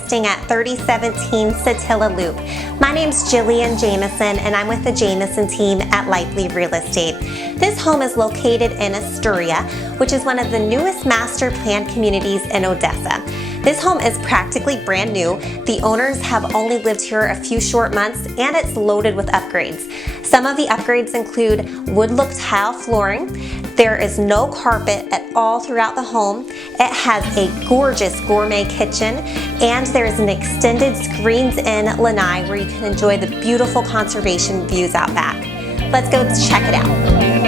listing at 3017 Satilla Loop. My name's Jillian Jamison and I'm with the Jamison team at Lively Real Estate. This home is located in Asturia, which is one of the newest master planned communities in Odessa. This home is practically brand new. The owners have only lived here a few short months and it's loaded with upgrades. Some of the upgrades include wood look tile flooring. There is no carpet at all throughout the home. It has a gorgeous gourmet kitchen and there is an extended screens-in lanai where you can enjoy the beautiful conservation views out back. Let's go check it out.